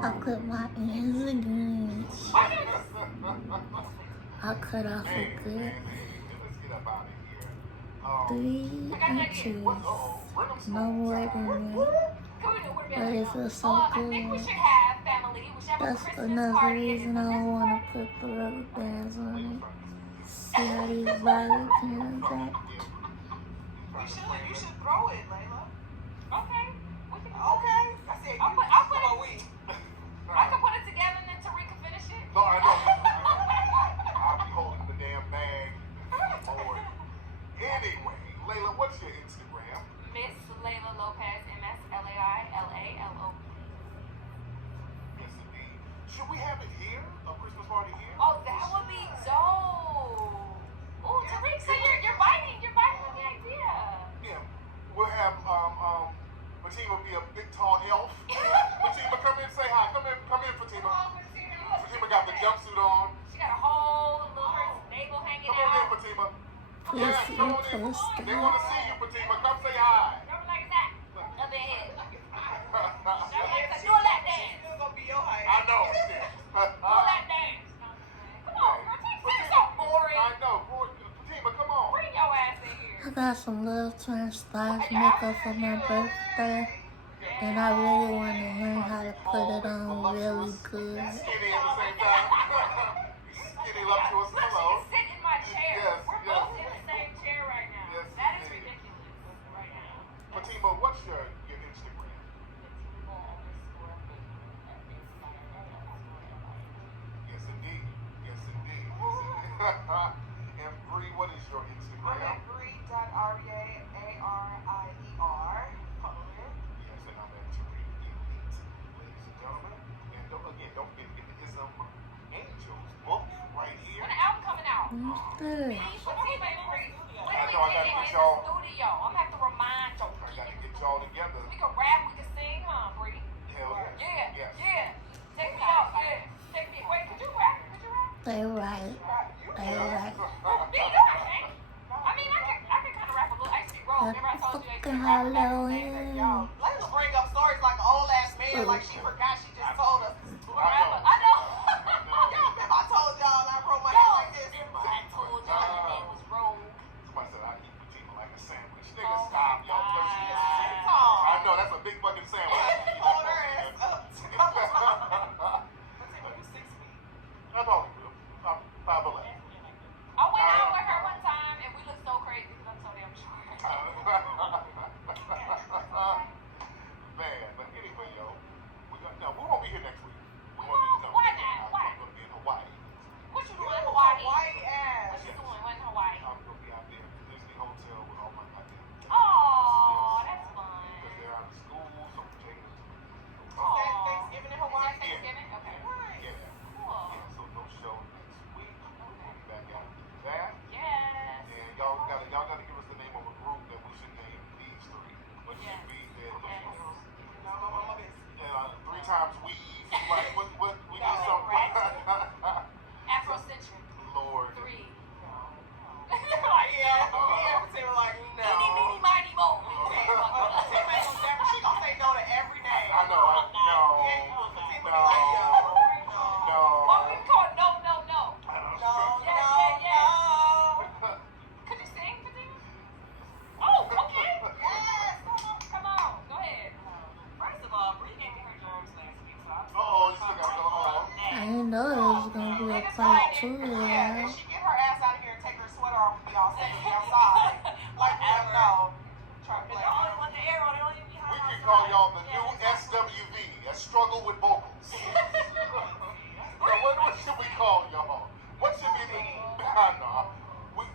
I cut my ends again. I cut off a good 3 inches. No more than that. But it feels so good. That's another reason I don't want to put the rubber bands on it. See how these violet pins act. You should throw it, Layla. Okay. Okay. I said I'll put it. I can put it together and then Tariq can finish it. No, I know. I'll be holding the damn bag. Lord. Anyway, Layla, what's your Instagram? Miss Layla Lopez, MSLAILALOP. Yes, indeed. Should we have it here? A Christmas party here? Oh, that would be dope. Oh, Tariq, so you're biting on the idea. Yeah. We'll have Fatima be a big tall elf. Fatima, come in, say hi. Come in, Fatima. Fatima got the jumpsuit on. She got a whole little navel hanging Come on in, out. Fatima. Yes, Yeah, come on in. They want to see you, Fatima. Come say hi. Rubber like that. Up ahead. Do Do a lap dance. She's gonna be your height. I know. Shit. Do a lap dance. Come on, Tariq, so boring. I know. Fatima, come on. Bring your ass in here. I got some Love Twin Stars makeup for my birthday. And I really want to learn how to put it on really good. Skinny at the same time. Skinny love to us. Look, Hello. she can sit in my chair. Yes, We're yes. both in the same chair right now. Yes, That is indeed. ridiculous right now. Fatima, what's your Instagram? Yes, indeed. Yes, indeed. And Bree, what is your I'm Instagram? at Bree.Arier. Yes, and I'm at Tariq Elite, ladies and gentlemen. And don't forget the Ism Angels book right here. When the album coming out? Good. Me, Fatima, and Bree. When I we know, I get gotta in get the y'all- studio, I'm gonna have to remind y'all. I gotta get y'all together. We can rap, we can sing, huh, Bree? Hell yes. Yeah, Yes. yeah. Take me out, yeah. Take me. Wait, could you rap? They right. They right. Me, you I can't. I mean, I can kind of rap a little. I used to be roll. Remember I told you I used to Fucking rap back in the day? Halloween. Layla bring up stories like an old ass man, like she forgot she just told us. I know. Y'all remember I told y'all I broke my Yo, head like this? remember I told y'all his name was Roll. Somebody said I eat Fatima like a sandwich. Nigga, Oh stop. my Y'all God. thirsty. Tall. I know, that's a big fucking sandwich. Hold her ass up. Fatima, you 6 feet. That's all we do. I'm 5'11". I went out with her one time and we looked so crazy because I'm so damn short. Man, but anyway, yo, we won't be here next week. Why not? Why? I'm gonna be in Hawaii. What you doing in Hawaii? White ass. What you doing in Hawaii? I'm gonna be out there at the Disney Hotel with all my goddamn. Oh, that's fun. Because they're out of school, so we're taking them to Is that Thanksgiving in Hawaii? Is that Thanksgiving? Okay. Yeah. Cool. Yeah, so no show next week. We'll be back out to that. Yes. And y'all gotta give us the name of a group that we should name these three. What should be the No, my business. 3 times weave. Like what we No, need something. Afrocentric. Lord. 3. Yeah, Fatima like, no. Eeny, meeny, miny, mo. Fatima ain't gonna never, she gonna say no to every name. I know. No. Fatima be like, No. What we call no. no. Could you sing, Fatima? Oh, okay. Yes. Come on, go ahead. First of all, Bree gave me her germs last week, so I'm Oh, you still gotta go home. I didn't know there was gonna be a part 2 of Yeah, that. and she get her ass out of here and take her sweater off and be all sexy outside. Like, no. Try to the play. only one, the arrow, the only behind We can call y'all the new SWV, a struggle with vocals. What should we call y'all? What should be the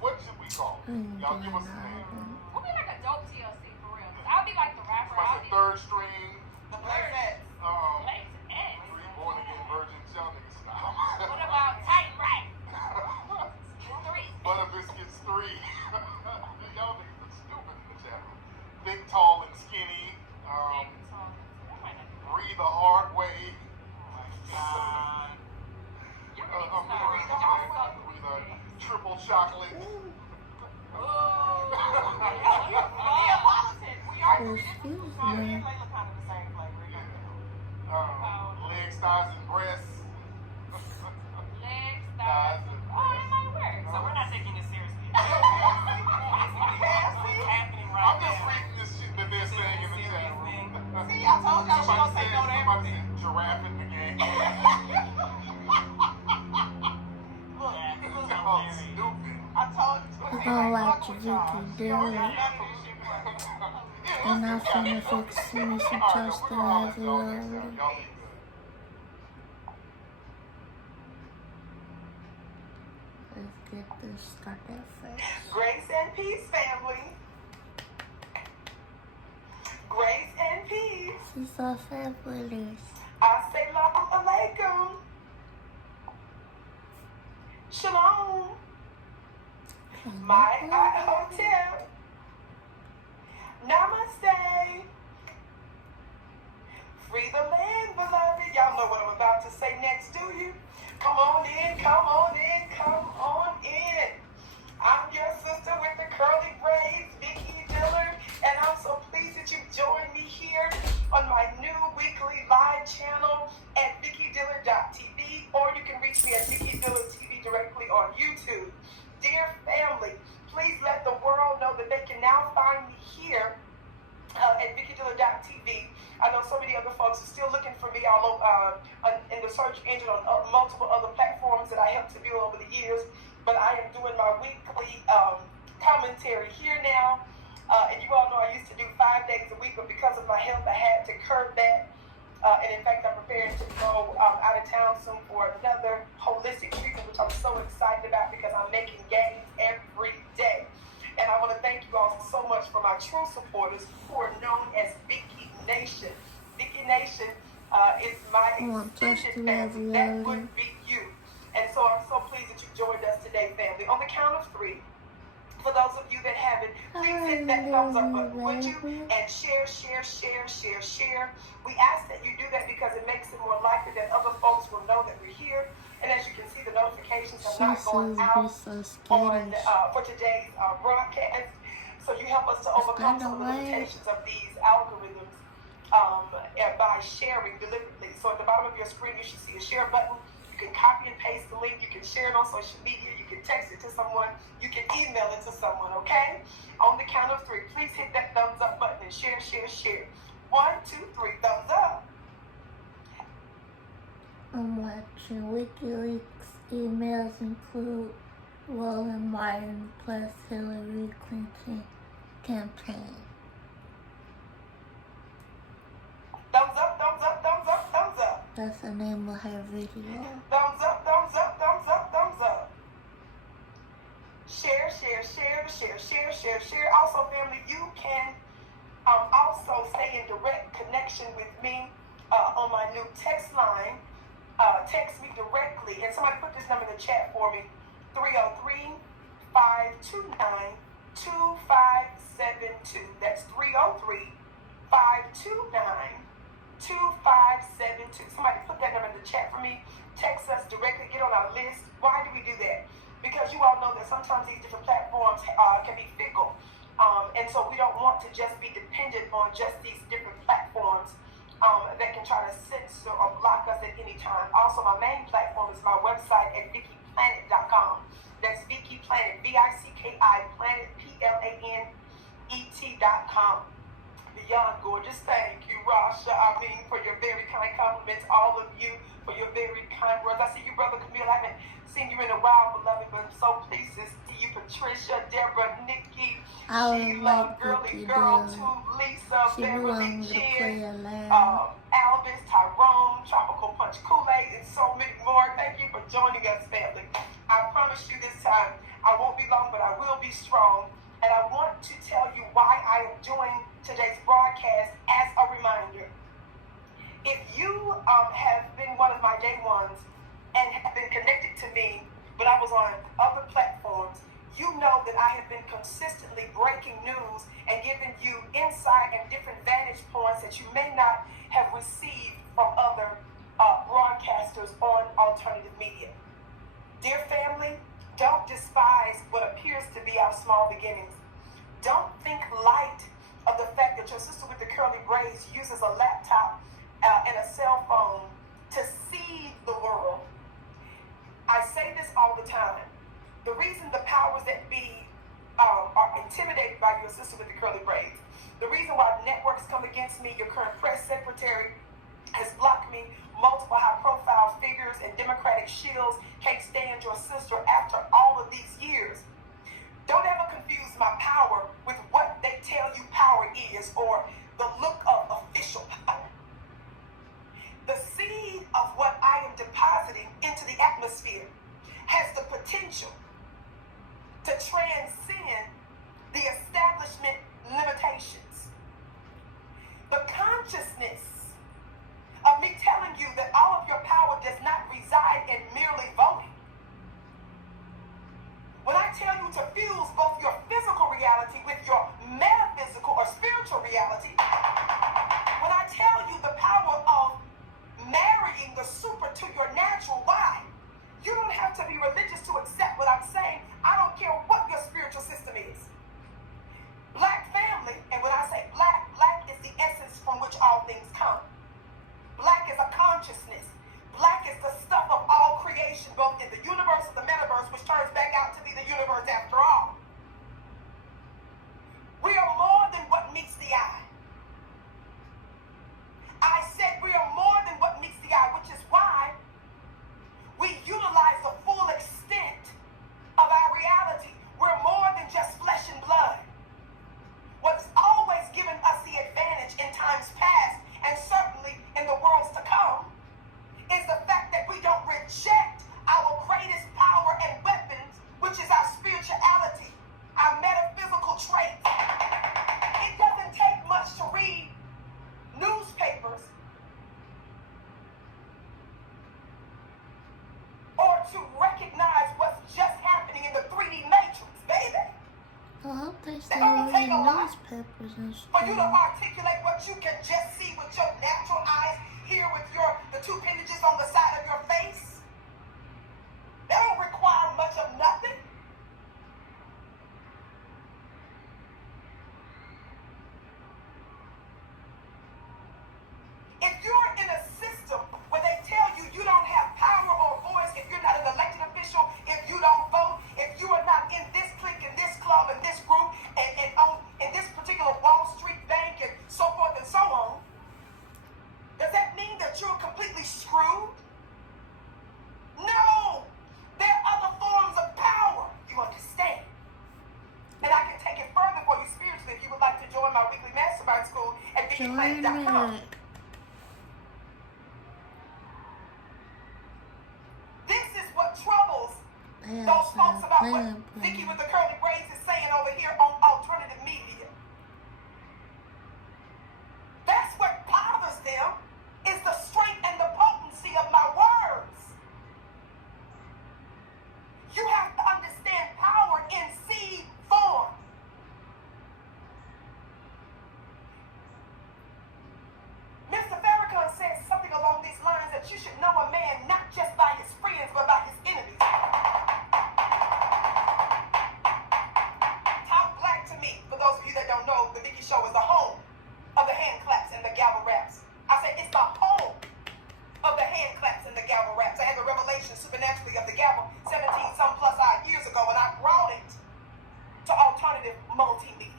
what should we call? Y'all give us a name. We'll be like a dope TLC for real. I'll be like the rapper. I'll Somebody be said third string. The black sets. Lace X. 3 born again virgins. Y'all niggas stop. What about Titan Right? 3. Butter biscuits 3. Y'all niggas are stupid in the chat room. Big, tall, and skinny. Breathe the hard way. Triple chocolate. Neapolitan. We are 3 different. Excuse So me me. and Layla kind of the same flavor. Legs thighs, and breasts. Legs, thighs. Oh, that might work. So we're not taking this seriously. Yeah, Basically, what's happening right I'm just now. reading this shit that they're saying in the chat room. See, I told y'all she don't take no to Somebody everything. said giraffe in the game. Look, Yeah, this was Y'all very stupid. I told you. We're gonna watch Vicky do it. And I'm finna fix me some toasted ravioli. Let's get this started first. Grace and peace, family. Grace and peace. She's so fabulous. Assalamu alaikum. Shalom. My hotel. Namaste. Free the land, beloved. Y'all know what I'm about to say next, do you? Come on in, come on in, come on in. I'm your sister with the curly braids, Vicky Dillard, and I'm so pleased that you've joined me here on my new weekly live channel at vickydillard.tv, or you can reach me at Vicky Dillard TV directly on YouTube. Dear family, please let the world know that they can now find me here at vickydillard.tv. I know so many other folks are still looking for me all over in the search engine on multiple other platforms that I helped to build over the years. But I am doing my weekly commentary here now. And you all know I used to do 5 days a week, but because of my health, I had to curb that. And in fact, I'm preparing to go out of town soon for another holistic treatment, which I'm so excited about because I'm making gains every day. And I want to thank you all so much for my true supporters who are known as Vicky Nation. Vicky Nation is my extended family. That would be you. And so I'm so pleased that you joined us today, family. On the count of 3, for those of you that haven't, please hit that thumbs up button, would you? And share. We ask that you do that because it makes it more likely that other folks will know that we're here. And as you can see, the notifications have not gone out on for today's broadcast. So you help us to overcome some of the limitations of these algorithms by sharing deliberately. So at the bottom of your screen, you should see a share button. You can copy and paste the link. You can share it on social media. You can text it to someone. You can email it to someone, okay? On the count of 3, please hit that thumbs up button and share. 1, 2, 3, thumbs up. I'm watching WikiLeaks emails include Roland Martin plus Hillary Clinton campaign. Thumbs up. That's the name of her video. Thumbs up. Share. Also, family, you can also stay in direct connection with me on my new text line. Text me directly. And somebody put this number in the chat for me. 303-529-2572. That's 303-529-2572. Somebody put that number in the chat for me. Text us directly. Get on our list. Why do we do that? Because you all know that sometimes these different platforms can be fickle. And so we don't want to just be dependent on just these different platforms that can try to censor or block us at any time. Also, my main platform is my website at VickyPlanet.com. That's Vicky Planet, VICKI Planet, PLANET.com. Beyond gorgeous. Thank you, Rasha. For your very kind compliments. All of you for your very kind words. I see you, Brother Camille. I haven't seen you in a while, beloved, but I'm so pleased to see you, Patricia, Deborah, Nikki, Sheila, Girly Girl, Lisa, Beverly, Jen, Albus, Tyrone, Tropical Punch Kool-Aid, and so many more. Thank you for joining us, family. I promise you this time, I won't be long, but I will be strong. And I want to tell you why I am doing today's broadcast as a reminder. If you have been one of my day ones and have been connected to me when I was on other platforms, you know that I have been consistently breaking news and giving you insight and different vantage points that you may not have received from other broadcasters on alternative media. Dear family, don't despise what appears to be our small beginnings. Don't think light of the fact that your sister with the curly braids uses a laptop and a cell phone to the time. The reason the powers that be are intimidated by your sister with the curly braids. The reason why networks come against me, your current press secretary has blocked me, multiple high-profile figures and Democratic shills can't stand your sister after all of these years. Don't ever confuse my power with what they tell you power is or the look of official power. The seed of what I am depositing into the atmosphere has the potential to transcend the establishment limitations. The consciousness of me telling you that all of your power does not reside in merely voting. When I tell you to fuse both your physical reality with your metaphysical or spiritual reality, when I tell you the power of marrying the super to your natural, why? You don't have to be religious to accept what I'm saying. I don't care what your spiritual system is. Black family, and when I say black, black is the essence from which all things come. Black is a consciousness. Black is the stuff of all creation, both in the universe and the metaverse, which turns back out to be the universe after all. We are more than what meets the eye. I said we are more than what meets the eye, which is why we utilize the full extent of our reality. We're more than just flesh and blood. What's always given us the advantage in times past, and certainly in the worlds to come, is the fact that we don't reject our greatest power and weapons, which is our spirituality, our metaphysical traits. It doesn't take much to read newspapers or to recognize what's just happening in the 3D matrix, baby. I hope they That still doesn't take read a lot newspapers and for you to stuff. articulate what you can just see with your natural eyes, here with the two appendages on the side of your face. They don't require much of nothing. If you're in a system where they tell you you don't have power or voice, if you're not an elected official, if you don't vote, if you are not in this clique, in this club, in this group, and in this particular Wall Street bank, and so forth and so on, does that mean that you're completely screwed? No! There are other forms of power. You understand? And I can take it further for you spiritually if you would like to join my weekly mastermind school at Join VickyPlanet.com. it. This is what troubles They those folks outside about what playing, Vicky playing. with the curly braids is saying over here on alternative media. That's what bothers them, is the strength and the potency of my words. You have to understand power in seed form. Mr. Farrakhan said something along these lines that you should know a man not just by his friends but by his enemies. Talk black to me. For those of you that don't know, the Vicky Show is the home of the hand claps and the gavel raps. I said it's the home of the hand claps and the gavel raps. I had the revelation supernaturally of the gavel 17 some plus odd years ago, and I brought it to alternative multimedia.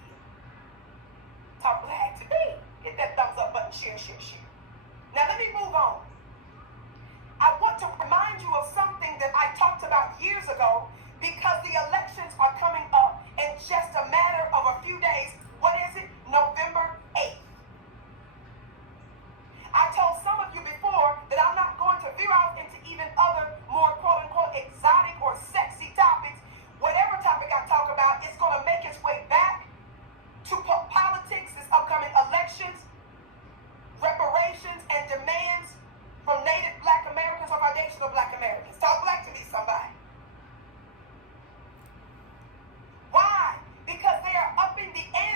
Talk black to me. Hit that thumbs up button, share, share, share. Now let me move on. I want to remind you of something that I talked about years ago, because the elections are coming up in just a matter of a few days. What is it? November 8th. I told some of you before that I'm not going to veer off into even other more quote-unquote exotic or sexy topics. Whatever topic I talk about, it's going to make its way back to politics, this upcoming elections, reparations, and demands from Native Black Americans or foundational Black Americans. Talk black to me, somebody. Why? Because they are upping the ante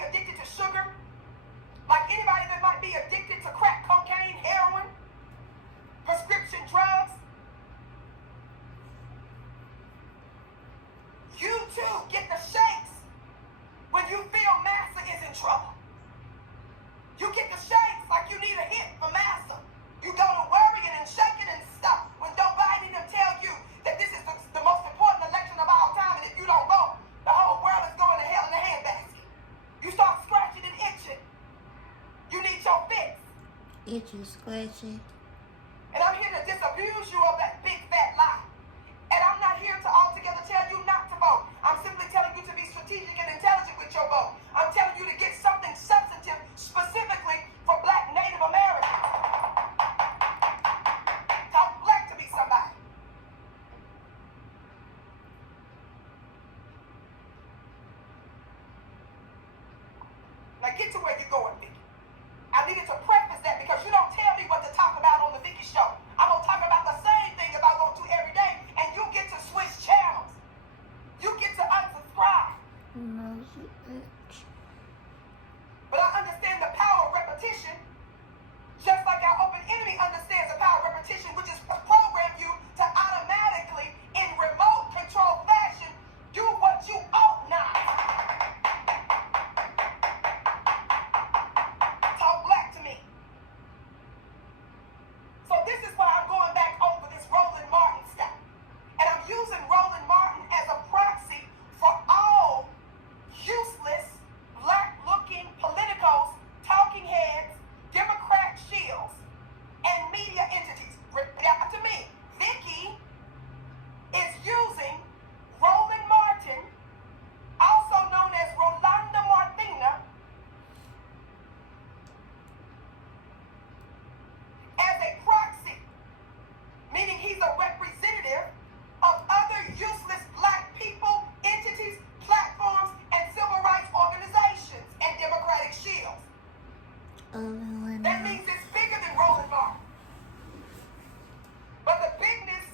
be addicted to sugar, like anybody that might be addicted to crack cocaine, heroin, prescription drugs, you too get the shakes when you feel massa is in trouble. You get the shakes like you need a hit from massa. You go to worrying and shaking and stuff when Joe Biden and them tell you that this is the most important election of all time, and if you don't vote, the whole world is going to hell in a handbasket. You start scratching and itching. You need your fix. Itchy, scratchy. And I'm here to disabuse you of that big fat lie. And I'm not here to altogether tell you not to vote. I'm simply telling you to be strategic and intelligent with your vote. I'm telling you to get something substantive specifically for Black Native Americans. Talk black to me, somebody. Now get to where you're going, Vicky. I needed to preface that because you don't tell me what to talk about on the Vicky Show. I'm going to talk about the same thing that I'm going to do every day, and you get to switch channels. You get to unsubscribe. No, she itch. But I understand the power of repetition, just like our open enemy understands the power of repetition, which is to program you to automatically, in remote control fashion, do what you ought not. Talk black to me. So this is why I'm going back over this Roland Martin stuff. And I'm using Roland Martin as a proxy for all useless, black-looking politicos, talking heads, Democrat shields, and media entities. Now, to me, Vicky is using Roland Martin, also known as Rolanda Martina, as a proxy, meaning he's a representative of other useless black people, entities, platforms, and civil rights organizations and Democratic shields. That means it's bigger than Roland Martin. But the bigness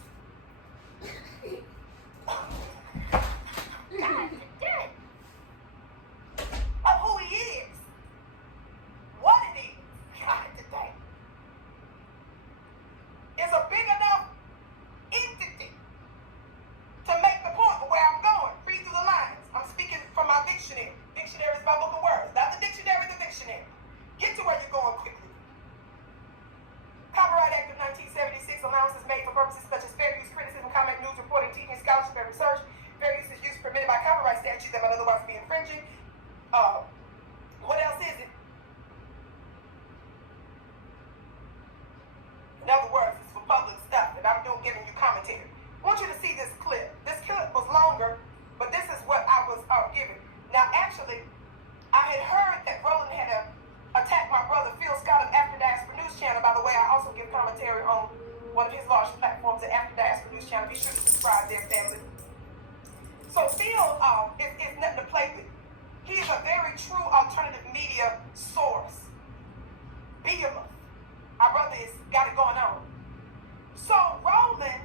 of who he is, what it is, God today, is a big enough entity to make the point of where I'm going. Read through the lines. I'm speaking from my dictionary. Dictionary is my book of words. Not the dictionary, the dictionary. Get to where you're going quickly. Copyright Act of 1976, allowances made for purposes such as fair use, criticism, comment, news, reporting, teaching, scholarship, and research. Fair use is use permitted by copyright statutes that might otherwise be infringing. What else is it? In other words, it's for public stuff, and I'm giving you commentary. I want you to see this clip. This clip was longer, but this is what I was given. Now, actually, I had heard that Roland had attacked my brother Phil Scott of After Diaspora News Channel. By the way, I also give commentary on one of his large platforms at After Diaspora News Channel. Be sure to subscribe there, family. So Phil is nothing to play with. He is a very true alternative media source. Behemoth. Our brother has got it going on. So Roland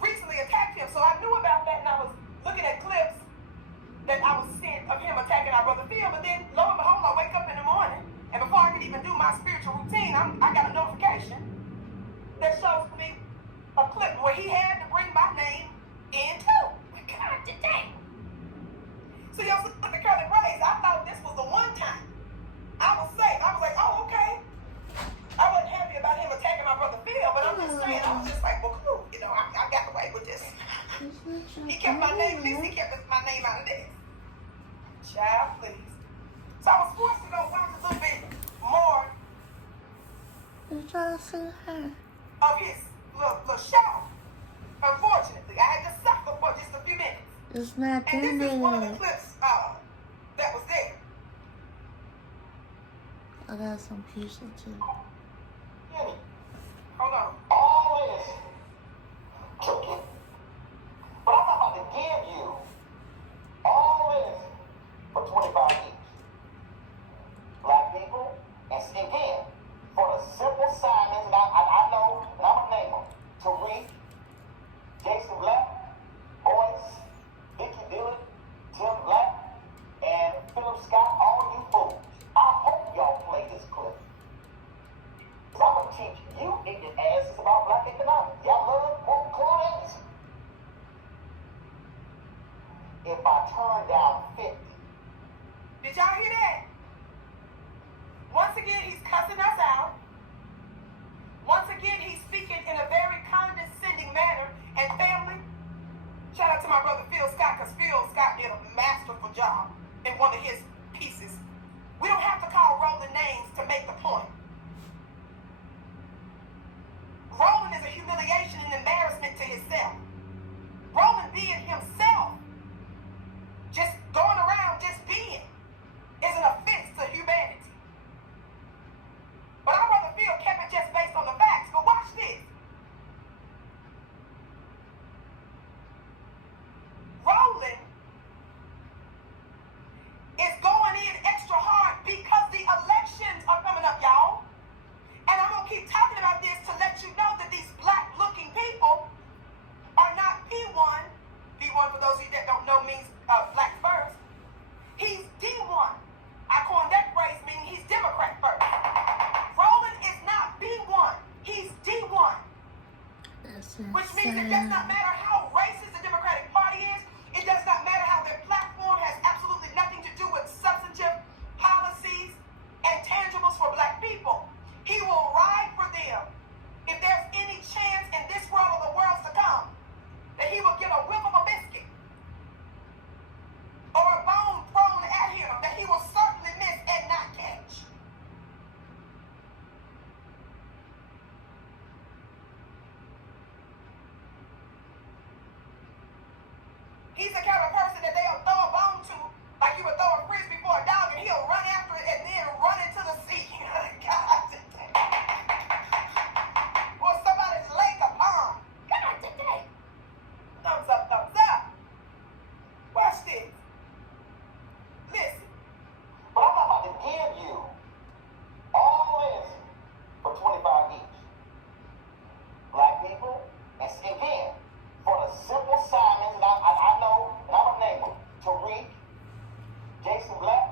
recently attacked him. So I knew about that, and I was looking at clips that I was seeing of him attacking our brother Phil. But then, lo and behold, I wake up in the morning, and before I could even do my spiritual routine, I got a notification that shows me a clip where he had to bring my name in too. God today. So y'all look at the curly braids. I thought this was the one time I was safe. I was like, oh, okay. I wasn't happy about him attacking my brother Phil, but I'm just saying, I was just like, well, cool. You know, I got away with this. He kept my name, at least he kept my name out of this. Child, please. So I was forced to go watch a little bit more Did y'all see her? of his little show. Unfortunately, I had to suffer for just a few minutes. It's not And this is one of the there. clips that was there. I got some pizza too. Hold on. All this took it. But I'm about to give you all this for 25 years. Black people, and again, for the simple signings, and I know, and I'm going to name them, Tariq, Jason Black, Boyce, Vicky Dillon, Tim Black, and if I turn down 50. Did y'all hear that? Once again, he's cussing us out. Once again, he's speaking in a very condescending manner. And family, shout out to my brother Phil Scott, because Phil Scott did a masterful job in one of his pieces. We don't have to call Roland names to make the point. Roland is a humiliation and embarrassment to himself. Roland being himself, just going around just being, is an offense to humanity. But our brother Phil kept it just based on the facts. But watch this. Roland is going in extra hard because the elections are coming up, y'all. And I'm going to keep talking about this to let you know that these black-looking people are not P1. P1, for those of you that don't know, means black first. He's D1. I coined that phrase meaning he's Democrat first. Roland is not B1. He's D1. Which means it does not matter how racist the Democratic Party is. It does not matter how their platform has absolutely nothing to do with substantive policies and tangibles for black people. He will ride for them. If there's any chance in this world or the worlds to come that he will get a whiff of a biscuit or a bone thrown at him that he will certainly miss and not catch. He's the kind of person that they'll throw a bone to like you would throw a frisbee for a dog, and he'll run after it and then run into the sea. God, or somebody's lake or pond. God, today. Thumbs up, thumbs up. Watch this. Listen. But I'm not about to give you all this for 25 each. Black people, and again, for the simple Simons, and I know, and I'm going to name them, Tariq, Jason Black,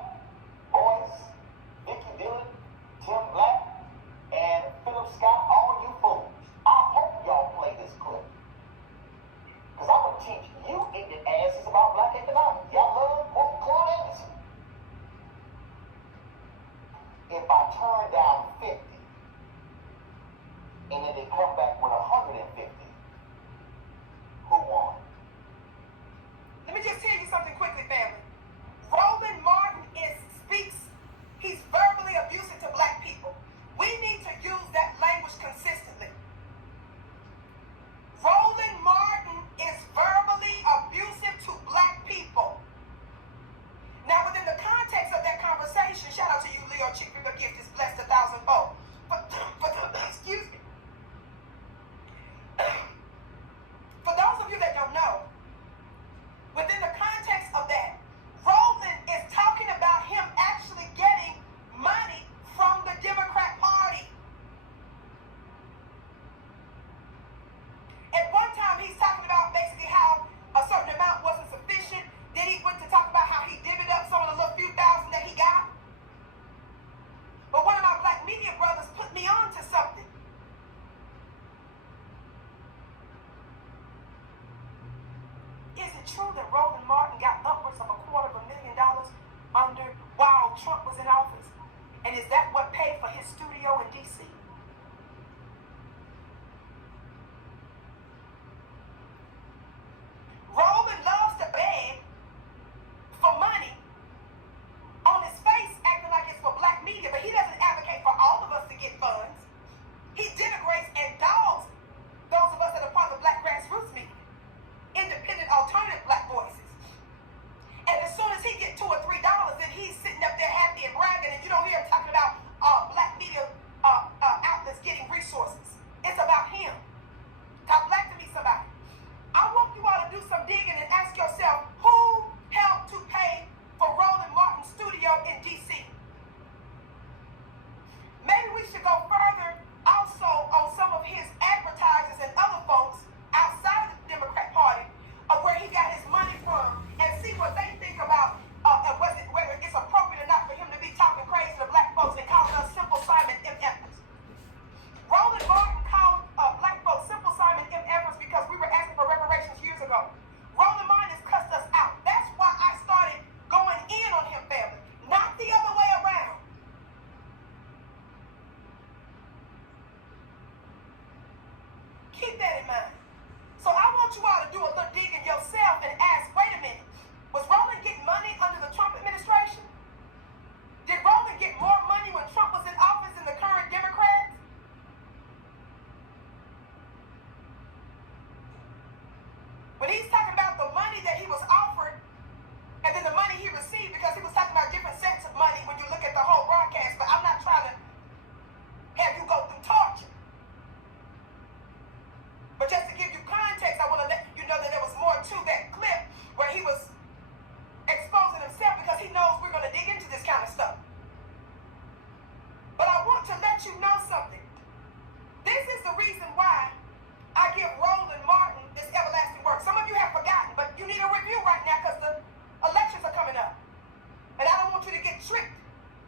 Boyce, Vicky Dillon, Tim Black, and Philip Scott, all you fools. I hope y'all play this clip. Because I'm going to teach you ignorant asses about black economics. Y'all love Claude Anderson. If I turn down 50, and then they come back with 150, who won? Let me just tell you something quickly, family. Roland Martin he's verbally abusive to black people. We need to use that language consistently. Roland Martin is verbally abusive to black people. Now, within the context of that conversation, shout out to you, Leo Chick, your gift is blessed 1,000-fold. Excuse me. For those of you that don't know, within the context of that, Roland is talking about him actually getting money from the Democrat Party. At one time, he's talking about basically how a certain amount wasn't sufficient. Then he went to talk about how he divvied up some of the little few thousand that he got. But one of my black media brothers put me on to something. Is it true that Roland Martin got upwards of $250,000 under while Trump was in office? And is that what paid for his studio in D.C.? Roland loves to beg for money on his face, acting like it's for black media, but he doesn't advocate for all of us to get funds. He denigrates and dogs those of us that are part of the black grassroots media. Independent alternative black voices. And as soon as he gets $2 or $3, then he's sitting up there happy and bragging, and you don't hear him talking about black media he received because he was talking about different sets of money when you look at the whole broadcast, but I'm not trying to have you go through torture. But just to give you context, I want to let you know that there was more to that clip where he was exposing himself because he knows we're going to dig into this kind of stuff. But I want to let you know something. This is the reason why I give Roland Martin this everlasting work. Some of you have forgotten, but you need a review right now because the elections are coming up. And I don't want you to get tricked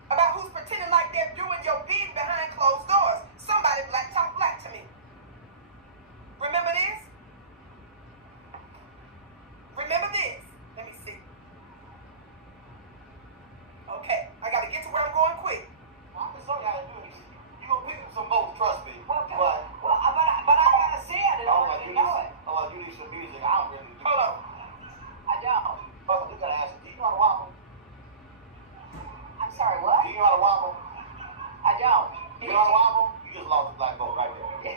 about who's pretending like they're doing your bid behind closed doors. Somebody talk black to me. Remember this? Remember this? Let me see. Okay, I got to get to where I'm going quick. I can show you how to do it. You gonna pick up some votes, trust me. Well, But I gotta see it in order to know it. you need some music. I don't really do Hold on. I don't. Fuck, you gotta ask. Do you know how to wobble? I'm sorry, what? Do you know how to wobble? I don't. You know how to wobble? You just lost the black vote right there.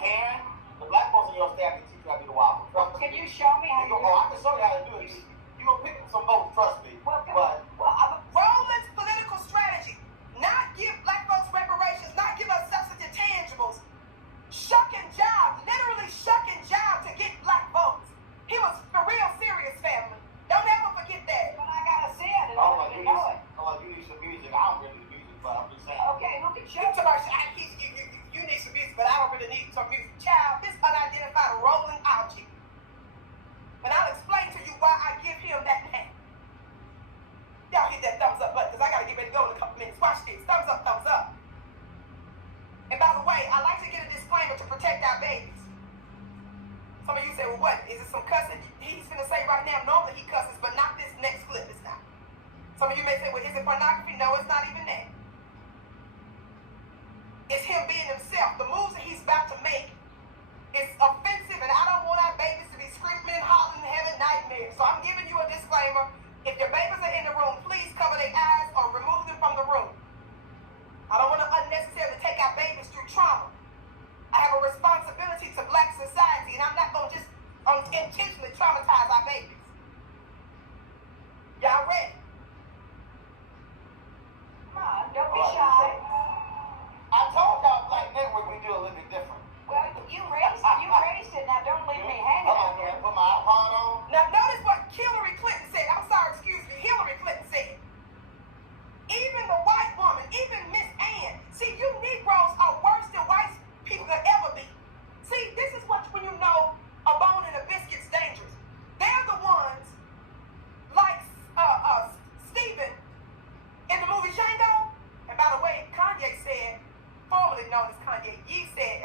Karen, the black folks in your staff can teach you how to do the wobble. Trust me. Can you show me how You to go, I can show you how to do it. You gonna pick up some votes, trust me. But Roland's political strategy, not give black folks reparations, not give us substantive tangibles, shuck and jive, literally shuck and jive to get black votes. He was for real serious, family. Don't ever forget that. But I gotta see it in order to know it. you need some music. I don't really do music, but I'm just saying. Okay, who can show You me? to my you need some music, but I don't really need some music. Child, this unidentified Roland Algie. And I'll explain to you why I give him that name. Y'all hit that thumbs up button because I got to get ready to go in a couple minutes. Watch this. Thumbs up, thumbs up. And by the way, I like to get a disclaimer to protect our babies. Some of you say, well, what? Is it some cussing? He's going to say right now, normally he cusses, but not this next clip. It's not. Some of you may say, well, is it pornography? No, it's not even that. It's him being himself. The moves that he's about to make is offensive, and I don't want our babies to be screaming, hollering, having nightmares. So I'm giving you a disclaimer. If your babies are in the room, please cover their eyes or remove them from the room. I don't want to unnecessarily take our babies through trauma. I have a responsibility to black society, and I'm not going to just intentionally traumatize our babies. Y'all ready? Come on, don't be shy. I told y'all Black Network we do a little bit different. Well, you raised it. Now don't leave me hanging Come out on, here. man. Put my iPod on. Now notice what Hillary Clinton said. I'm sorry, excuse me. Hillary Clinton said. Even the white woman, even Miss Ann. See, you Negroes are worse than white people could ever be. See, this is what when you know a bone and a biscuit's dangerous. They're the ones like Stephen in the movie Django. And by the way, Kanye said, formerly known as Kanye, Ye said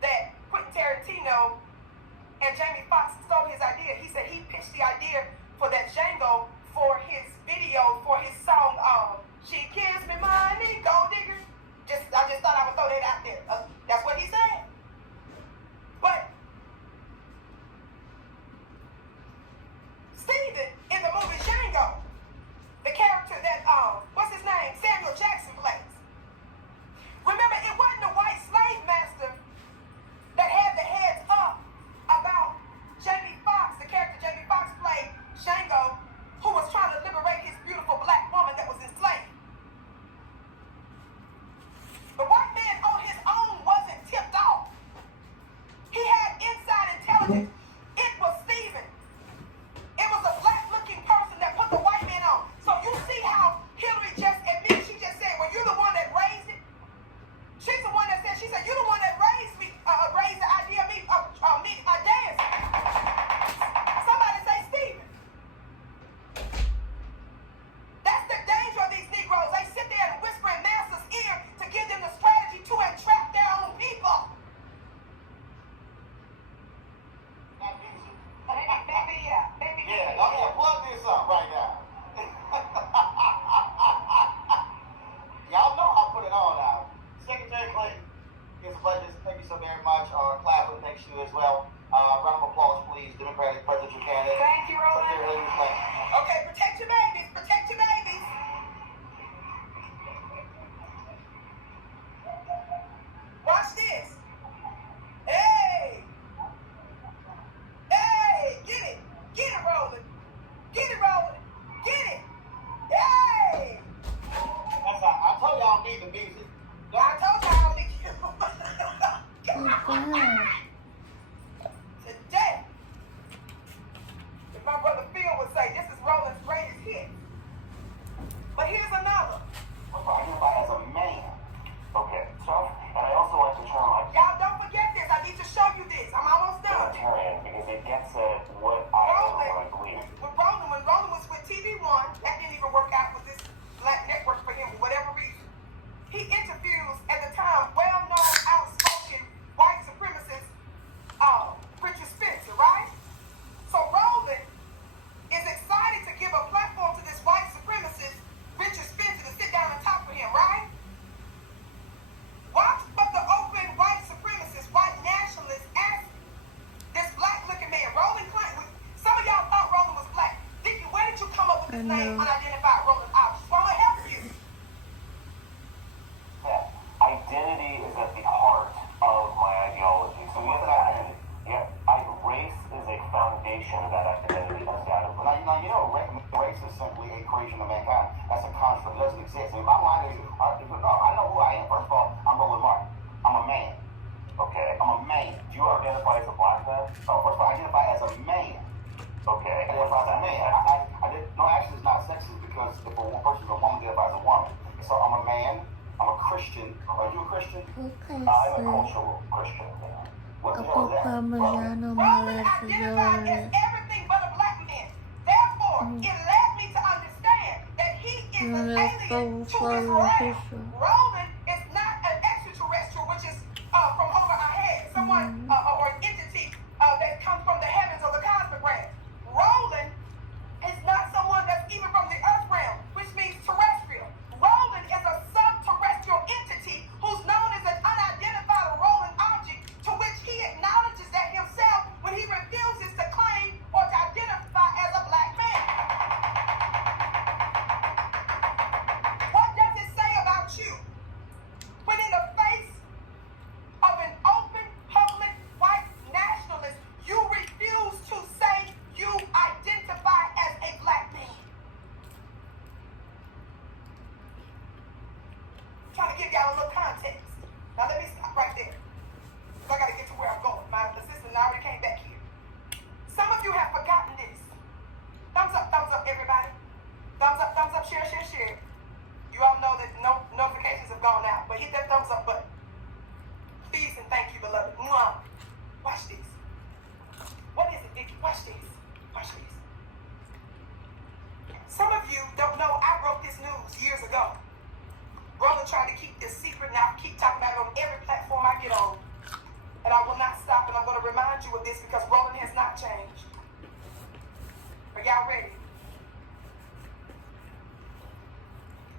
that Quentin Tarantino and Jamie Foxx stole his idea. He said he pitched the idea for that Django for his video, for his song, She Gives Me Money, Gold Digger. I just thought I would throw that out there. That's what he said. But Steven in the movie Django, the character that, what's his name? Samuel Jackson plays. Remember, it wasn't the white slave master that had the heads up about Jamie Foxx, the character Jamie Foxx played, Django, who was trying to liberate his beautiful black his I name, know. unidentified Roland Aldrich. So I'm going to help you. That identity is at the heart of my ideology. So we have an identity. Yeah, race is a foundation of that identity, undoubtedly. Race is simply a creation of mankind. That's a construct. It doesn't exist. And my line is, I know who I am. First of all, I'm Roland Martin. I'm a man. Okay, I'm a man. Do you identify as a black man? So first of all, I identify as a man. Okay. I identify as a man. Actually, it's not sexist because if a person's a woman, identifies as a woman. So I'm a man. I'm a Christian. Are you a Christian? Okay, I'm a so cultural Christian. What the hell kapag is that? Parmigiano Roland Malasa identified as Yore. everything but a black man. Therefore, it led me to understand that he is an alien to this realm. Roland is not an extraterrestrial, which is from over our heads, someone or an entity that comes from the heavens or the cosmic realm. Roland is not someone that's even from the earth realm, which means terrestrial. Roland is a subterrestrial entity who's known as an unidentified rolling object, to which he acknowledges that himself when he refuses to claim or to identify as a black man. What does it say about you when in the face of an open, public, white nationalist, you refuse to say you identify as a black man? I'm trying to give y'all a little context. Now let me stop right there. I got to get to where I'm going. My assistant already came back here. Some of you have forgotten this. Thumbs up, everybody. Thumbs up, share, share, share. You all know that no notifications have gone out, but hit that thumbs up button. Please and thank you, beloved. Mwah. Watch this. What is it, Vicky? Watch this. Watch this. Some of you don't know I broke this news years ago. Roland tried to keep this secret, and I keep talking about it on every platform I get on. And I will not stop, and I'm going to remind you of this because Roland has not changed. Are y'all ready?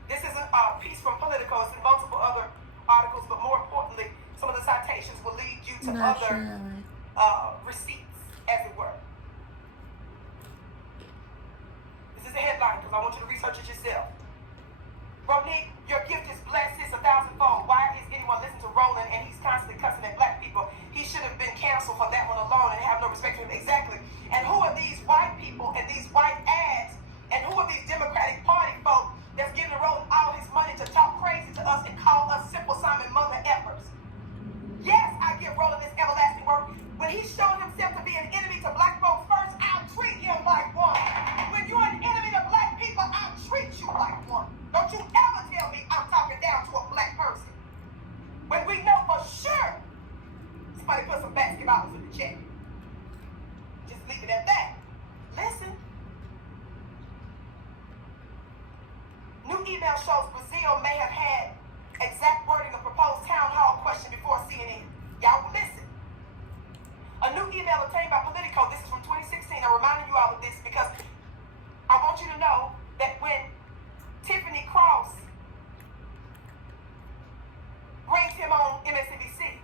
This is a piece from Politico. It's in multiple other articles, but more importantly, some of the citations will lead you to other receipts, as it were. This is a headline because I want you to research it yourself. Ronique, your gift is blessed, it's 1,000-fold. Why is anyone listening to Roland and he's constantly cussing at black people? He should have been canceled for that one alone and have no respect for him. Exactly. And who are these white people and these white ads? And who are these Democratic Party folk that's giving Roland all his money to talk crazy to us and call us simple Simon mother effers? Yes, I give Roland this everlasting word. When he showed himself to be an enemy to black folks first, I'll treat him like one. When you're an enemy to black people, I'll treat you like one. Don't you ever tell me I'm talking down to a black person. When we know for sure somebody put some basketballs in the check. Just leave it at that. Listen. New email shows Brazil may have had exact wording of proposed town hall question before CNN. Y'all listen. A new email obtained by Politico, this is from 2016, I'm reminding you all of this because I want you to know that when Tiffany Cross brings him on MSNBC,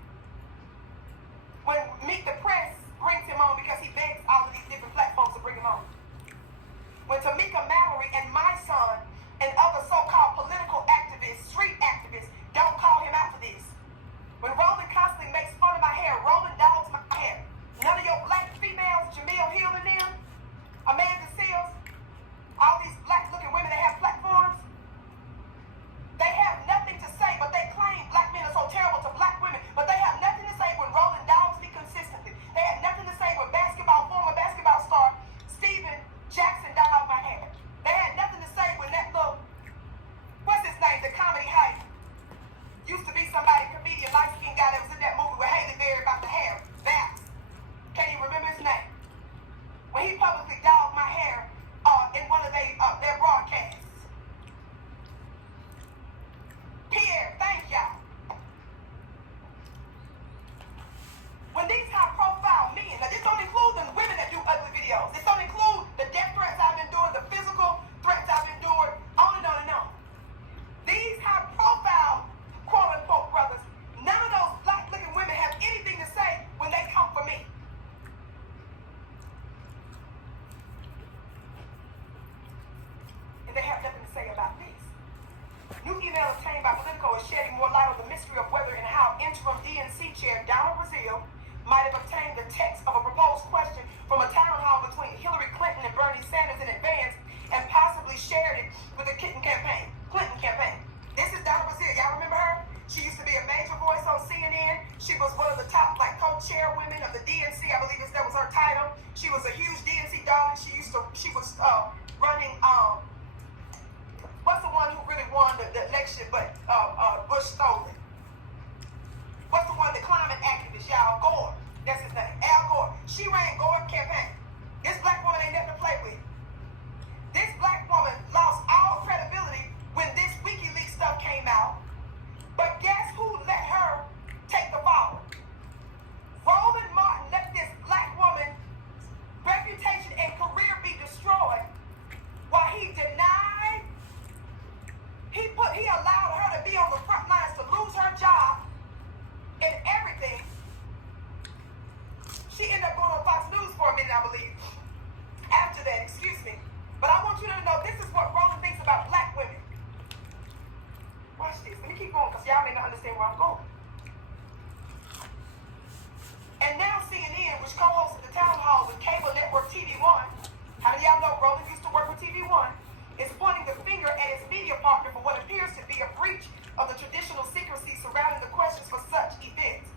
when Meet the Press brings him on because he begs all of these different platforms to bring him on, when Tamika Mallory and my son and other so-called political activists, street activists, don't call him out for this, when Roland constantly makes fun of my hair, Roland dogs my hair, none of your black females, Jamil Hill and them, Amanda Seals, all these black-looking women that have platforms, they have nothing to say, but they claim black men are so terrible to black women, but they have nothing to say when Roland dogs me consistently. They have nothing to say when former basketball star Steven Jackson dogged my hair. They had nothing to say when that little, what's his name, the comedy hype, used to be somebody, comedian, light-skinned guy that was in that movie with Haley Berry about the hair, Vax. Can't even remember his name. When he publicly dogged my hair in one of their broadcasts. Pierre, thank y'all. When these high-profile men, now this don't include the women that do ugly videos. This don't include the death threats I've endured, the physical threats I've endured, on and on and on. These high-profile, quote-unquote, brothers, none of those black-looking women have anything to say when they come for me. say about this. New email obtained by Politico is shedding more light on the mystery of whether and how interim DNC chair Donald Brazile might have obtained the text of a proposed question from a town hall between Hillary Clinton and Bernie Sanders in advance and possibly shared it with the Clinton campaign. This is Donald Brazile. Y'all remember her? She used to be a major voice on CNN. She was one of the top co-chairwomen of the DNC. I believe that was her title. She was a huge DNC darling. She was running what's the one who really won the election but Bush stole it? What's the one, the climate activist, y'all? Gore. That's his name. Al Gore. She ran Gore's campaign. This black woman ain't nothing to play with. This black woman lost all credibility when this WikiLeaks stuff came out. But guess who let her take the fall? Roland Martin let this black woman's reputation and career be destroyed while he denied, he allowed her to be on the front lines to lose her job and everything. She ended up going on Fox News for a minute, I believe. After that, excuse me. But I want you to know this is what Roland thinks about black women. Watch this. Let me keep going because y'all may not understand where I'm going. And now CNN, which co-hosted the town hall with cable network TV1, how many of y'all know Roland used to work with TV1, is pointing the finger at its media partner for what appears to be a breach of the traditional secrecy surrounding the questions for such events.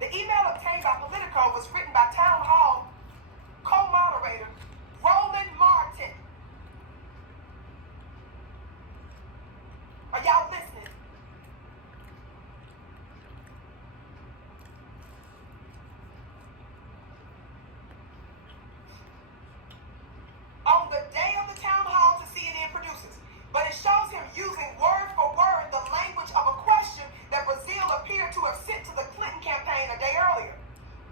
The email obtained by Politico was written by town hall co-moderator Roland Martin. Are y'all listening? On the day of the town hall to CNN producers, but it shows him using word for word the language of a question that Brazile appeared to have sent to the Clinton campaign a day earlier.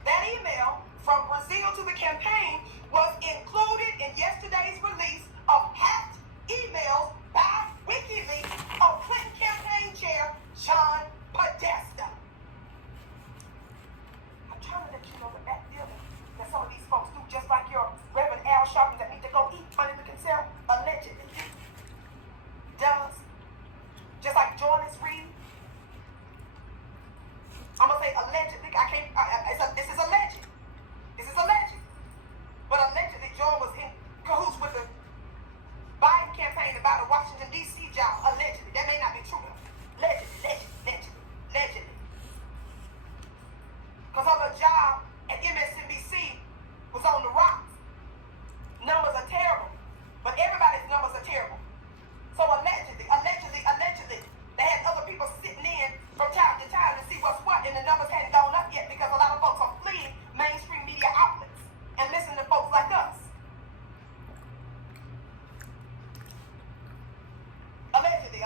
That email from Brazile to the campaign was included in yesterday's release of hacked emails by WikiLeaks of Clinton campaign chair John Podesta. I'm trying to let you know the back dealing that some of these folks do, just like your Reverend Al Sharpton that need to go eat under the consent, allegedly does. Just like Jonas Reed. I'm gonna say allegedly. This is alleged. This is alleged. But allegedly, John was in cahoots with the Biden campaign about the Washington, D.C. job. Allegedly. That may not be true. Allegedly. Because her job at MSNBC was on the rocks. Numbers are terrible. But everybody's numbers are terrible. So allegedly, they had other people sitting in from time to time to see what's what, and the numbers hadn't gone up yet because a lot of folks are fleeing mainstream media outlets and listening to folks like us. Allegedly.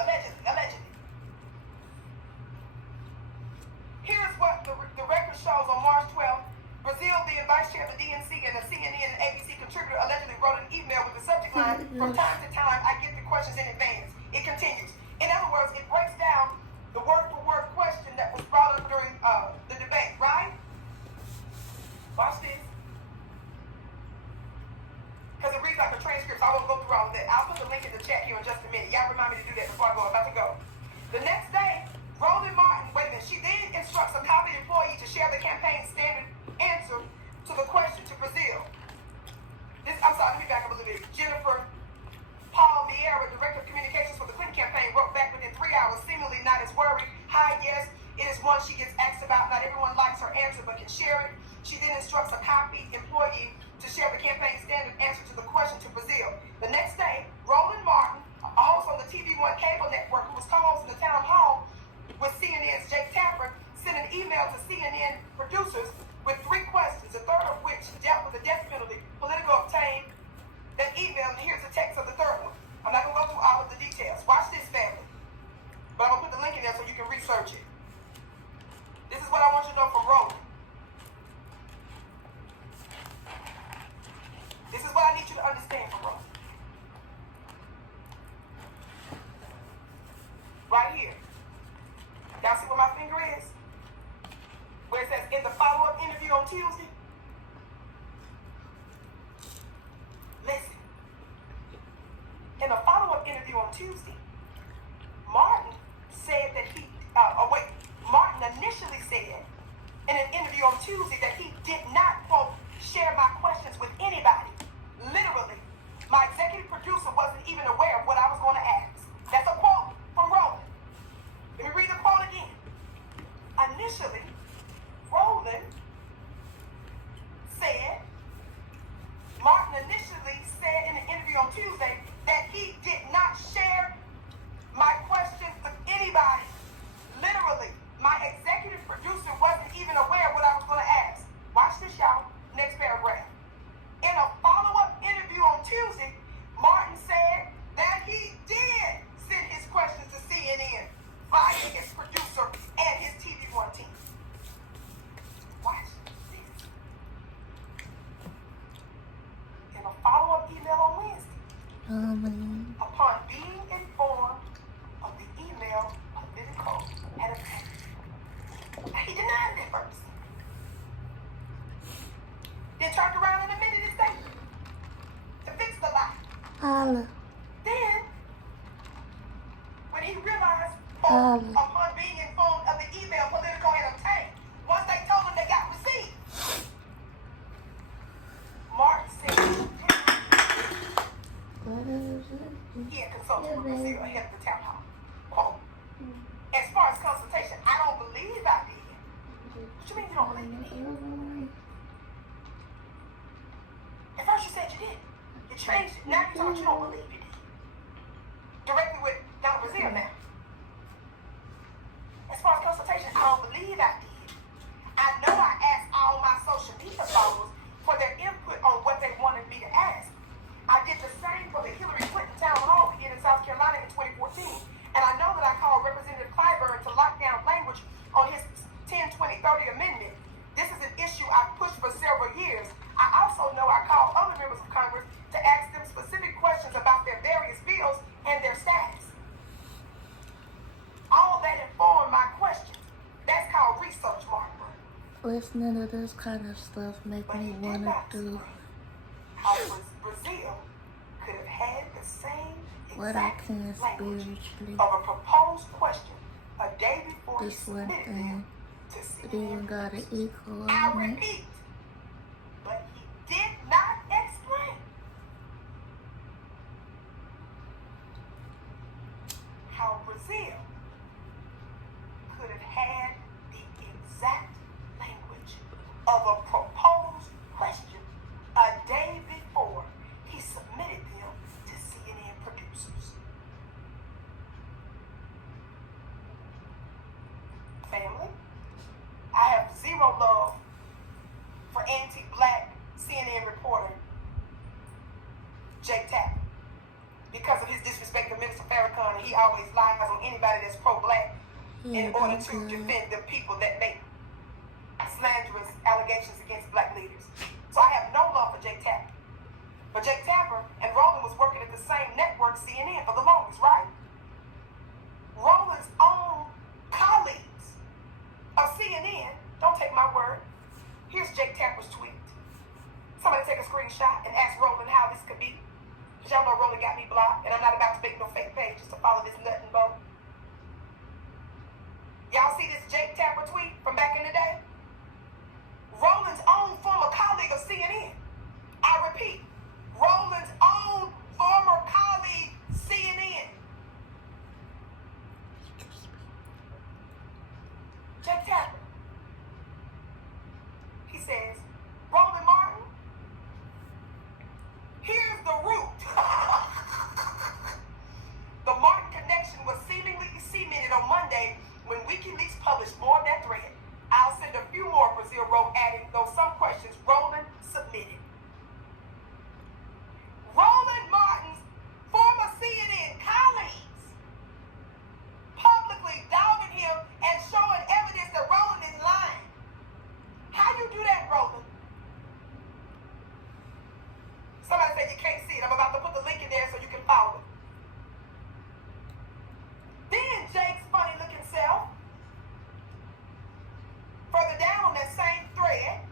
Here's what the record shows on March 12th. Brazile, being vice chair of the DNC and a CNN and ABC contributor, allegedly wrote an email with the subject line, "From time to time, I get the questions in advance." It continues. In other words, it breaks down the word-for-word question that was brought up during the debate, right? Watch this. Because it reads like a transcript, so I won't go through all of that. I'll put the link in the chat here in just a minute. Y'all remind me to do that before I go. I'm about to go. The next day, Roland Martin, she then instructs a copy employee to share the campaign's standard answer to the question to Brazile. Let me back up a little bit. Jennifer Paul Miera, director of communications for the Clinton campaign, wrote back within 3 hours, seemingly not as worried. "Hi, yes, it is one she gets asked about. Not everyone likes her answer, but can share it." She then instructs a copy employee to share the campaign's standard answer to the question to Brazile. The next day, Roland Martin, a host on the TV1 cable network who was co-hosting the town hall with CNN's Jake Tapper, sent an email to CNN producers with 3 questions, the third of which dealt with the death penalty. Politico obtained that email, and here's the text of the third one. I'm not going to go through all of the details. Watch this, family. But I'm going to put the link in there so you can research it. This is what I want you to know from Roland. This is what I need you to understand from Roland. in a follow-up interview on Tuesday, Martin said that Martin initially said in an interview on Tuesday that he did not, quote, share my questions with anybody. Literally, my executive producer wasn't even aware of what I was going to ask. That's a quote from Roland. Let me read the quote again. Initially, Roland said, Martin initially said in an interview on Tuesday that he did not share my questions with anybody. Literally, my executive producer wasn't even aware of what I was going to ask. Watch this, y'all. Next paragraph. In a follow-up interview on Tuesday, Martin said that he did send his questions to CNN via his producer and his TV1 team. Watch this. In a follow-up email on Wednesday, upon being informed of the email Politico had obtained, he denied it at first. Then turned around and amended his statement to fix the lie. Holla. Then, when he realized, upon being informed of the email Politico had obtained, once they told him they got received, Martin said he had consulted with Brazil ahead of the town hall. Quote, as far as consultation, I don't believe I did. What you mean you don't believe you did? At first you said you did. You changed it. Now you're talking you don't believe you did. Directly with Donna Brazil now. As far as consultation, I don't believe I did. I know I asked all my social media followers for their input on what they wanted me to ask. I did the same for the Hillary Clinton town hall we did in South Carolina in 2014. And I know that I called Representative Clyburn to lock down language on his 10, 20, 30 amendment. This is an issue I've pushed for several years. I also know I called other members of Congress to ask them specific questions about their various bills and their status. All that informed my questions. That's called research, Mark. Listening to this kind of stuff make me want to do how Brazil could have had the same what I exact can language spiritually. of a proposed question a day before he This one submitted thing. it to It even CNN. got an equal I on it. repeat, but he did not explain how Brazil could have had the exact language of a proposed question a day before he submitted them to CNN producers. Family, I have zero love for anti-black CNN reporter Jake Tapper because of his disrespect of Minister Farrakhan, and he always lies on anybody that's pro-black in order to defend the people that make slanderous allegations against black leaders. So I have no love for Jake Tapper. But Jake Tapper and Roland was working at the same network, CNN, for the longest, right? Roland's own colleagues of CNN, don't take my word. Here's Jake Tapper's tweet. Somebody take a screenshot and ask Roland how this could be. Because y'all know Roland got me blocked, and I'm not about to make no fake pages to follow this nut and boat. Y'all see this Jake Tapper tweet from back in the day? Roland's own former colleague of CNN. I repeat, Roland's own former colleague, CNN. Jake Tapper. He says, Roland Martin, here's the root. The Martin connection was seemingly cemented on Monday when WikiLeaks published more of that thread. I'll send a few more, Brazil wrote, adding, though some questions Roland submitted. Roland Martin's former CNN colleagues publicly dogging him and showing evidence that Roland is lying. How you do that, Roland? Somebody said you can't see it. I'm about to put the link in there so you can follow it. Then Jake's funny looking self, further down on that same thread,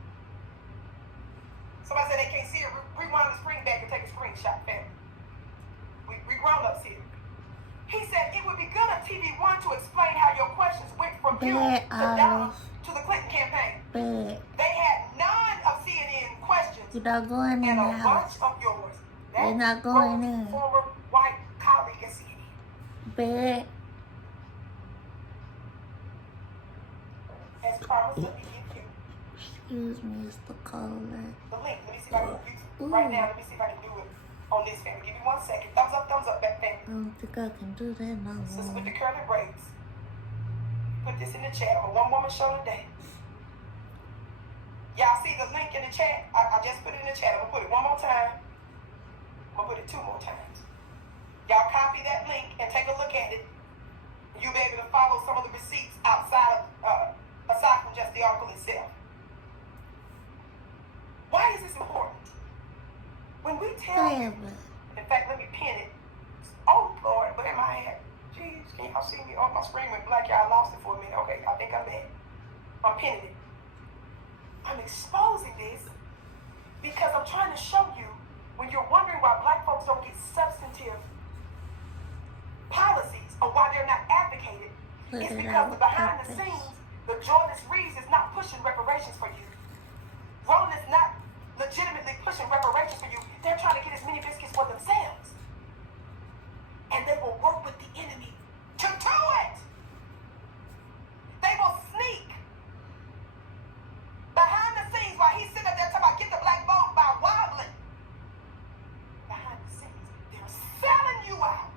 somebody said they can't see it. Rewind the screen back and take a screenshot, family. We grown you Bad, to Donald, Olive. to the Clinton campaign. Bad. They had none of CNN questions You're not going in and the a bunch house. of yours. They're That's not going Rose's in. former white colleague at CNN. Bad. As promised, let me give you Excuse me, it's the caller. the link. Let me see if I can use it right now. Let me see if I can do it on this family. Give me 1 second. Thumbs up, back family. I don't think I can do that no Sister with the more. curly braids. Put this in the chat. I'm a one-woman show today. Y'all see the link in the chat? I just put it in the chat. I'm going to put it one more time. I'm going to put it 2 more times. Y'all copy that link and take a look at it. You'll be able to follow some of the receipts outside of, aside from just the article itself. Why is this important? When we tell you, in fact, let me pin it. Oh, Lord, where am I at? Jeez, can y'all see me? Oh, my screen went black. Y'all lost it for a minute. Okay, I think I'm back. I'm pinning it. I'm exposing this because I'm trying to show you when you're wondering why black folks don't get substantive policies or why they're not advocated, it's because behind the scenes, the Jonas Reeves is not pushing reparations for you. Roland is not legitimately pushing reparations for you. They're trying to get as many biscuits for themselves. And they will work with the enemy to do it. They will sneak behind the scenes while he's sitting up there talking about get the black vote by wobbling. Behind the scenes, they're selling you out.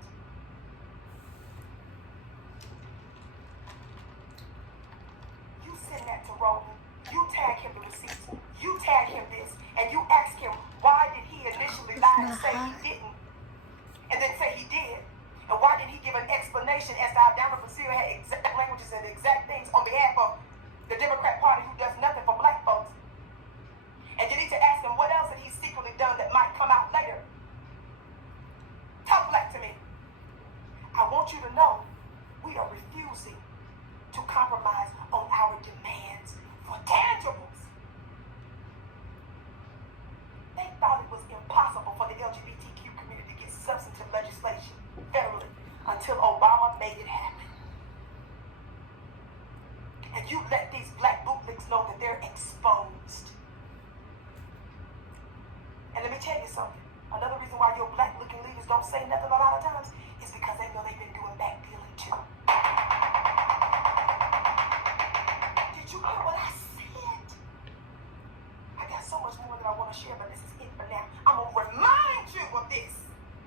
You send that to Roland. You tag him the receipts. You tag him this. And you ask him, why did he initially lie and say he didn't? And then say he did. And why did he give an explanation as to how Donna Brazil had exact languages and exact things on behalf of the Democrat Party who does nothing for black folks? And you need to ask him what else that he's secretly done that might come out later. Talk black to me. I want you to know we are refusing to compromise on our demands for tangibles. They thought it was impossible for the LGBTQ community to get substantive legislation federally until Obama made it happen. And you let these black bootlegs know that they're exposed. And let me tell you something. Another reason why your black-looking leaders don't say nothing a lot of times is because they know they've been doing back dealing too. Did you hear what I said? I got so much more that I want to share, but this is it for now. I'm going to remind you of this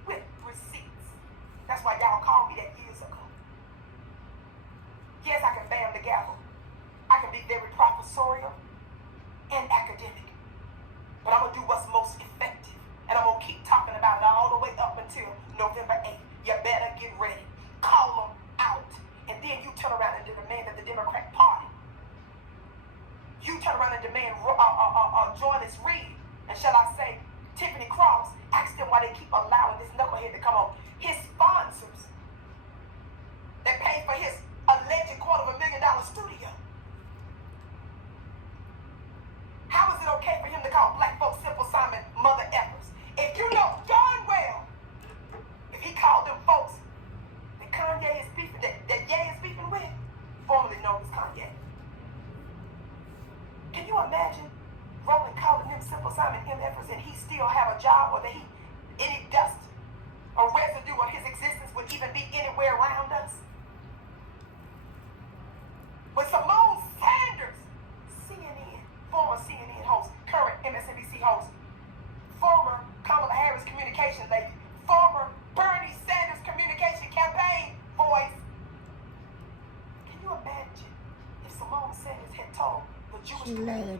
with receipts. That's why y'all called me that years ago. Yes, I can bam the gavel. I can be very professorial and academic. But I'm going to do what's most effective. And I'm going to keep talking about it all the way up until November 8th. You better get ready. Call them out. And then you turn around and demand that the Democrat Party. You turn around and demand Jonas Reed, and shall I say, Tiffany Cross, ask them why they keep allowing this knucklehead to come on. His sponsors that paid for his alleged $250,000 studio. How is it okay for him to call black folks Simple Simon mother effers? If you know darn well, if he called them folks that Kanye is beefing, that Ye is beefing with, formerly known as Kanye. Can you imagine Roland calling them Simple Simon MFers and he still have a job, or that any dust or residue of his existence would even be anywhere around us? But Simone Sanders, CNN, former CNN host, current MSNBC host, former Kamala Harris communication lady, former Bernie Sanders communication campaign voice. Can you imagine if Simone Sanders had told the Jewish community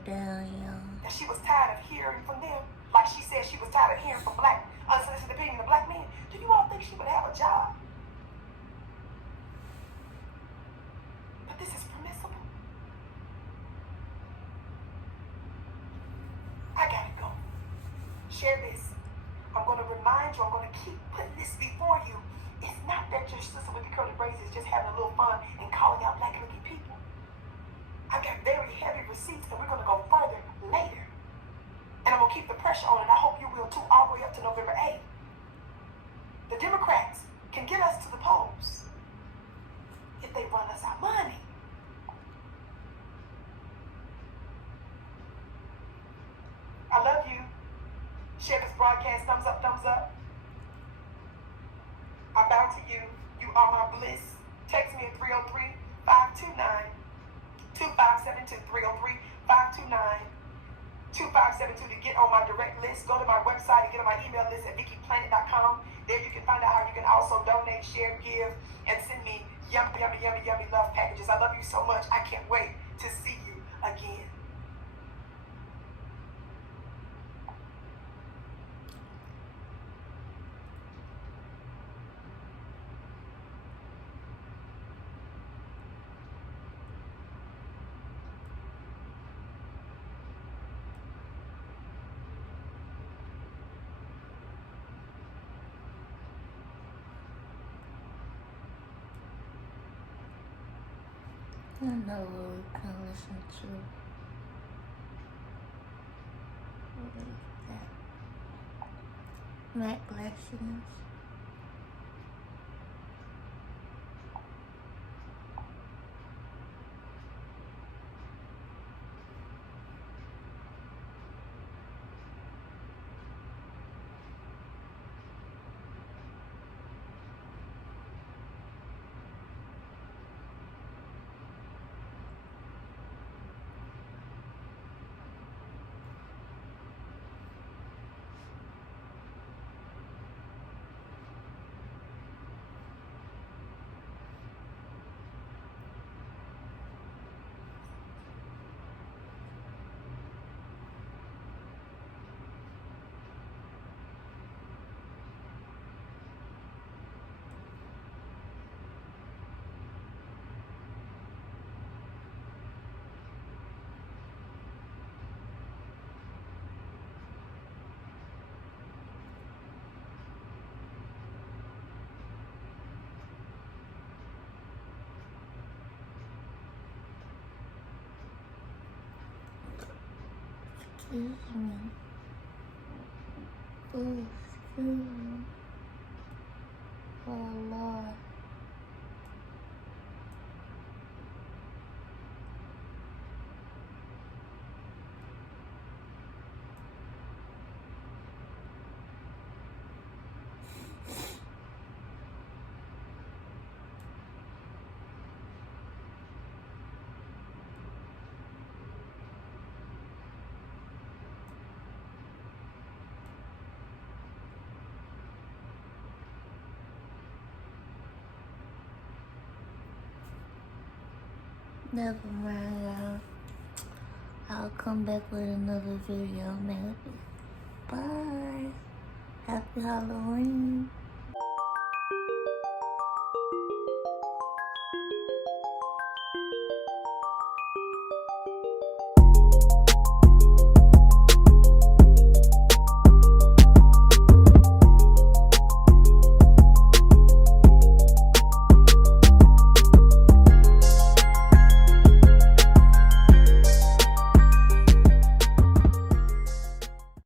that she was tired of hearing from them, like she said she was tired of hearing from black, unsolicited opinion of black men? Do you all think she would have a job? But this is permissible. I gotta go. Share this. I'm going to remind you, I'm going to keep putting this before you. It's not that your sister with the curly braids is just having a little fun and calling out black-looking people. I've got very heavy receipts, and we're going to go further later. And I'm going to keep the pressure on it. I hope you will too, all the way up to November 8th. The Democrats can get us to the polls if they run us our money. hands, thumbs up, thumbs up. I bow to you. You are my bliss. Text me at 303-529-2572. 303-529-2572 to get on my direct list. Go to my website and get on my email list at VickyPlanet.com. There you can find out how you can also donate, share, give, and send me yummy, yummy, yummy, yummy love packages. I love you so much. I can't wait to see you again. I know what we can listen to. What is that? Mac Blessings. Excuse me. Oh, excuse me. Oh, Lord. Never mind, y'all. I'll come back with another video, maybe. Bye. Happy Halloween.